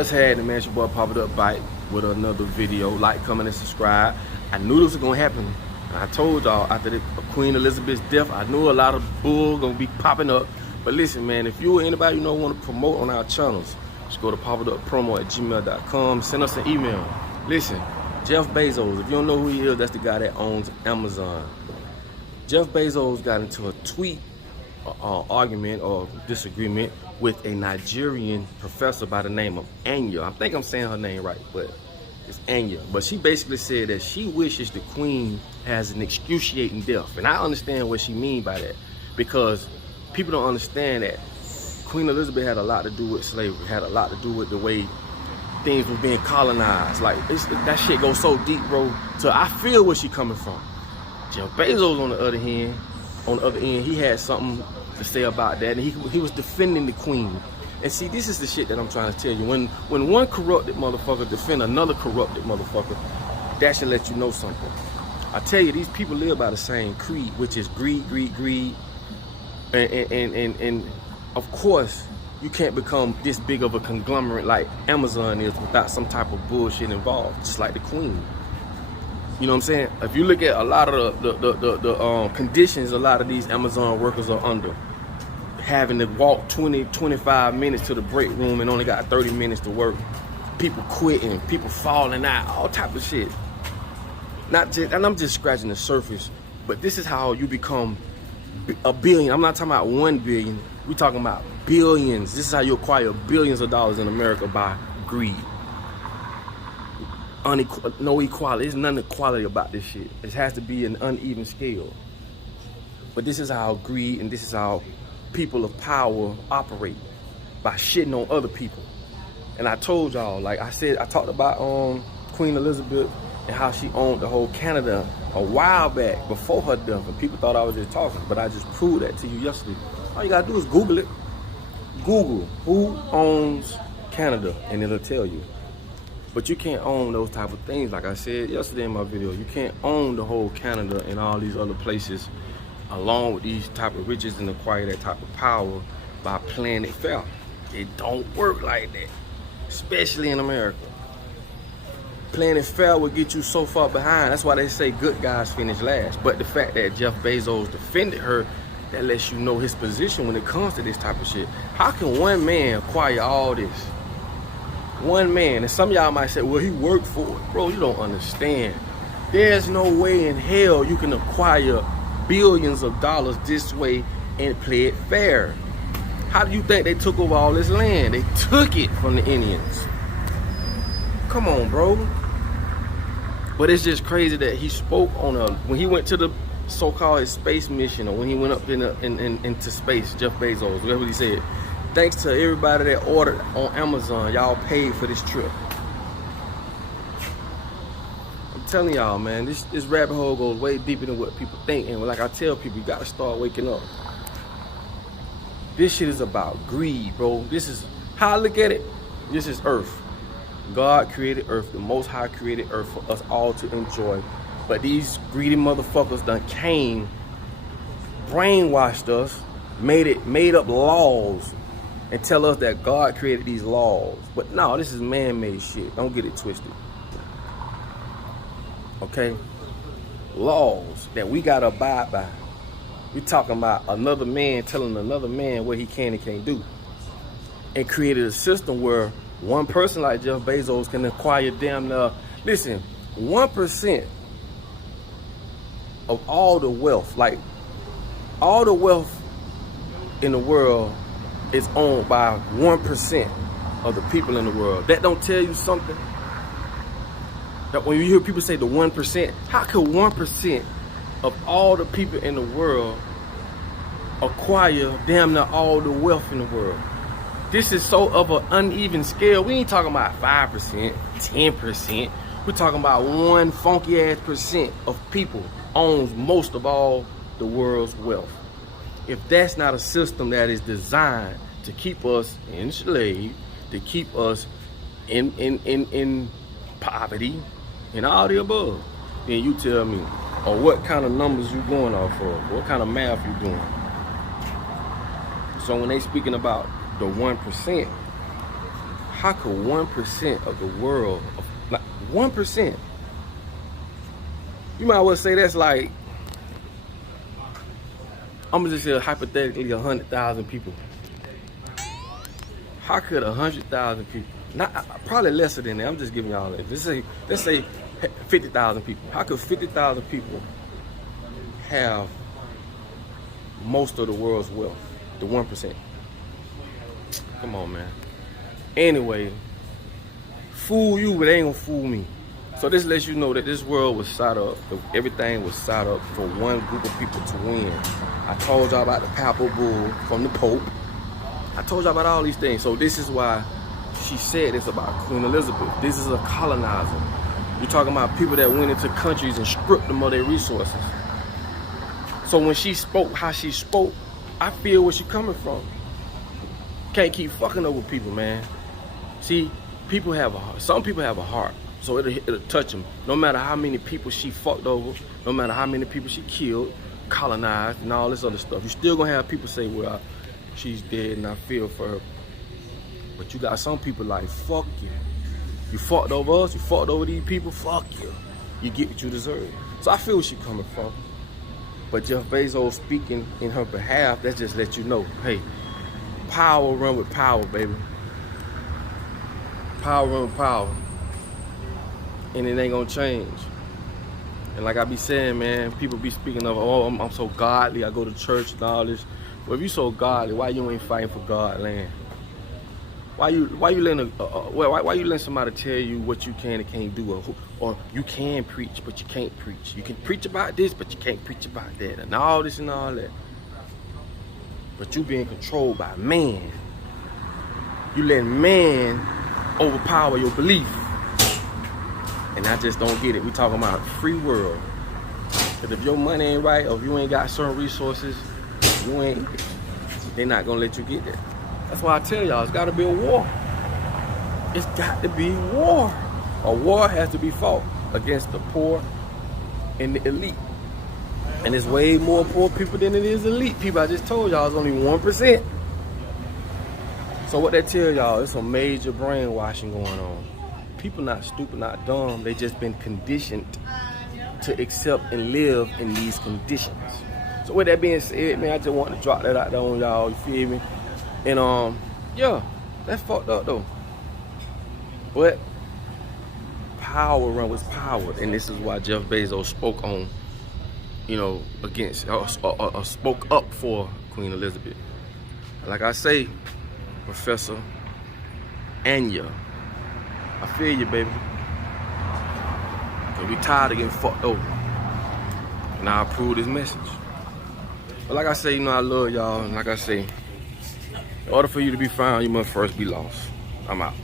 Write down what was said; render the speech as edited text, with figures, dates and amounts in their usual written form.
Just had the man, your boy Pop It Up Bite with another video. Like, comment, and subscribe. I knew this was gonna happen. I told y'all after the Queen Elizabeth's death, I knew a lot of bull gonna be popping up. But listen, man, if you or anybody you know want to promote on our channels, just go to popituppromo@gmail.com. Send us an email. Listen, Jeff Bezos, if you don't know who he is, that's the guy that owns Amazon. Jeff Bezos got into a tweet argument or disagreement with a Nigerian professor by the name of Anya. I think I'm saying her name right, but it's Anya. But she basically said that she wishes the queen has an excruciating death. And I understand what she means by that, because people don't understand that Queen Elizabeth had a lot to do with slavery, had a lot to do with the way things were being colonized. Like, that shit goes so deep, bro. So I feel where she coming from. Jeff Bezos, on the other end, he had something to say about that, and he was defending the queen. And see, this is the shit that I'm trying to tell you. When one corrupted motherfucker defend another corrupted motherfucker, that should let you know something. I tell you, these people live by the same creed, which is greed, greed, greed. And of course, you can't become this big of a conglomerate like Amazon is without some type of bullshit involved, just like the queen. You know what I'm saying? If you look at a lot of the conditions a lot of these Amazon workers are under, having to walk 20-25 minutes to the break room and only got 30 minutes to work, people quitting, people falling out, all type of shit. Not just, and I'm just scratching the surface, but this is how you become a billion. I'm not talking about 1 billion. We're talking about billions. This is how you acquire billions of dollars in America, by greed. No equality. There's none equality about this shit. It has to be an uneven scale. But this is how greed and this is how people of power operate, by shitting on other people. And I told y'all, like I said, I talked about Queen Elizabeth and how she owned the whole Canada a while back before her death, and people thought I was just talking, but I just proved that to you yesterday. All you gotta do is Google it. Google who owns Canada and it'll tell you. But you can't own those type of things. Like I said yesterday in my video, you can't own the whole Canada and all these other places along with these type of riches and acquire that type of power by playing it fair. It don't work like that, especially in America. Playing it fair will get you so far behind. That's why they say good guys finish last. But the fact that Jeff Bezos defended her, that lets you know his position when it comes to this type of shit. How can one man acquire all this? One man. And some of y'all might say, well, he worked for it. Bro, you don't understand. There's no way in hell you can acquire billions of dollars this way and play it fair. How do you think they took over all this land? They took it from the Indians. Come on, bro. But it's just crazy that he spoke on when he went to the so-called space mission, or when he went up into space, Jeff Bezos, that's what he said. Thanks to everybody that ordered on Amazon, y'all paid for this trip. I'm telling y'all, man, this rabbit hole goes way deeper than what people think. And like I tell people, you gotta start waking up. This shit is about greed, bro. This is how I look at it. This is Earth. God created Earth, the Most High created Earth for us all to enjoy. But these greedy motherfuckers done came, brainwashed us, made up laws, and tell us that God created these laws. But no, this is man-made shit. Don't get it twisted. Okay? Laws that we gotta abide by. We talking about another man telling another man what he can and can't do. And created a system where one person like Jeff Bezos can acquire damn near, listen, 1% of all the wealth, like all the wealth in the world is owned by 1% of the people in the world. That don't tell you something? That when you hear people say the 1%, how could 1% of all the people in the world acquire damn near all the wealth in the world? This is so of an uneven scale. We ain't talking about 5%, 10%. We're talking about one funky ass percent of people owns most of all the world's wealth. If that's not a system that is designed to keep us enslaved, to keep us in poverty, and all the above, then you tell me, or what kind of numbers you going off of, what kind of math you doing. So when they speaking about the 1%, how could 1% of the world, like 1%, you might well say that's like, I'm gonna just say hypothetically 100,000 people. How could 100,000 people, not probably lesser than that, I'm just giving y'all that. Let's say 50,000 people. How could 50,000 people have most of the world's wealth? The 1%. Come on, man. Anyway, fool you, but they ain't gonna fool me. So this lets you know that this world was set up, everything was set up for one group of people to win. I told y'all about the papal bull from the Pope. I told y'all about all these things. So this is why she said this about Queen Elizabeth. This is a colonizer. You're talking about people that went into countries and stripped them of their resources. So when she spoke how she spoke, I feel where she coming from. Can't keep fucking over people, man. See, people have a heart. Some people have a heart, so it'll touch them. No matter how many people she fucked over, no matter how many people she killed, colonized, and all this other stuff, you still gonna have people say, well, she's dead and I feel for her. But you got some people like, fuck you. You fucked over us, you fucked over these people, fuck you. You get what you deserve. So I feel where she coming from. But Jeff Bezos speaking in her behalf, that just let you know, hey, power run with power, baby. Power run with power. And it ain't gonna change. And like I be saying, man, people be speaking of, oh, I'm so godly, I go to church and all this. Well, if you so godly, why you ain't fighting for God land? Why you letting somebody tell you what you can and can't do, or you can preach but you can't preach? You can preach about this but you can't preach about that, and all this and all that. But you being controlled by man. You letting man overpower your belief. And I just don't get it. We talking about a free world. Because if your money ain't right, or if you ain't got certain resources, they're not gonna let you get that. That's why I tell y'all, it's gotta be a war. It's got to be war. A war has to be fought against the poor and the elite. And there's way more poor people than it is elite people. I just told y'all it's only 1%. So what that tell y'all, it's some major brainwashing going on. People not stupid, not dumb. They just been conditioned to accept and live in these conditions. So with that being said, man, I just want to drop that out there on y'all, you feel me? And yeah, that's fucked up though. But power run with power, and this is why Jeff Bezos spoke on, against, or spoke up for Queen Elizabeth. Like I say, Professor Anya, I feel you, baby. Cause we tired of getting fucked over. And I approve this message. But like I say, I love y'all, and like I say, in order for you to be found, you must first be lost. I'm out.